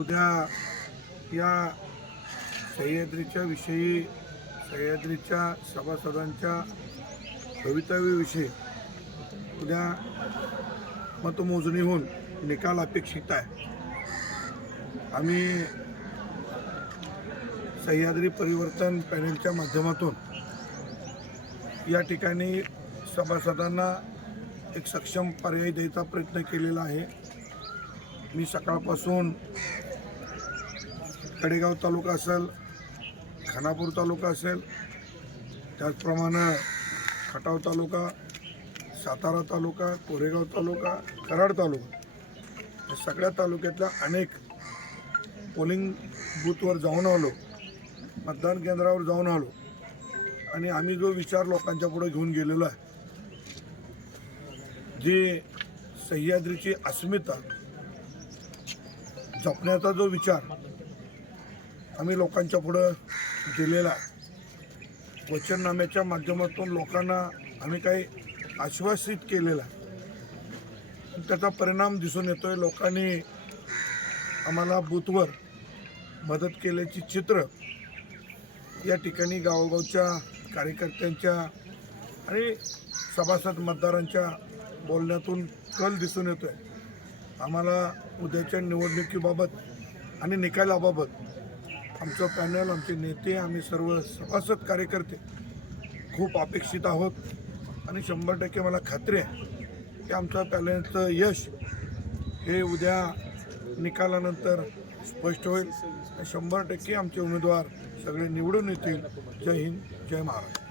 उद्या या सह्याद्रीच्या विषयी सह्याद्रीच्या सभासदांच्या भवितव्याविषयी उद्या मतमोजणी होऊन निकाल अपेक्षित आहे. आम्ही सह्याद्री परिवर्तन पॅनेलच्या माध्यमातून या ठिकाणी सभासदांना एक सक्षम पर्याय द्यायचा प्रयत्न केलेला आहे. मी सकाळपासून कडेगाव तालुका असेल खानापूर तालुका असेल त्याचप्रमाणे खटाव तालुका सातारा तालुका कोरेगाव तालुका कराड तालुका या सगळ्या तालुक्यातल्या अनेक पोलिंग बूथवर जाऊन आलो मतदान केंद्रावर जाऊन आलो आणि आम्ही जो विचार लोकांच्या पुढे घेऊन गेलेलो आहे जी सह्याद्रीची अस्मिता जपण्याचा जो विचार आम्ही लोकांच्या पुढं दिलेला वचननाम्याच्या माध्यमातून लोकांना आम्ही काही आश्वासित केलेला त्याचा परिणाम दिसून येतोय. लोकांनी आम्हाला बूथवर मदत केल्याची चित्र या ठिकाणी गावोगावच्या कार्यकर्त्यांच्या आणि सभासद मतदारांच्या बोलण्यातून कल दिसून येतोय. आम्हाला उद्याच्या निवडणुकीबाबत आणि निकालाबाबत आमचं पॅनल आमचे नेते आम्ही सर्व सभासद कार्यकर्ते खूप अपेक्षित आहोत. आणि शंभर टक्के मला खात्री आहे की आमचं पॅनलचं यश हे उद्या निकालानंतर स्पष्ट होईल. आणि शंभर टक्के आमचे उमेदवार सगळे निवडून येतील. जय हिंद जय महाराष्ट्र.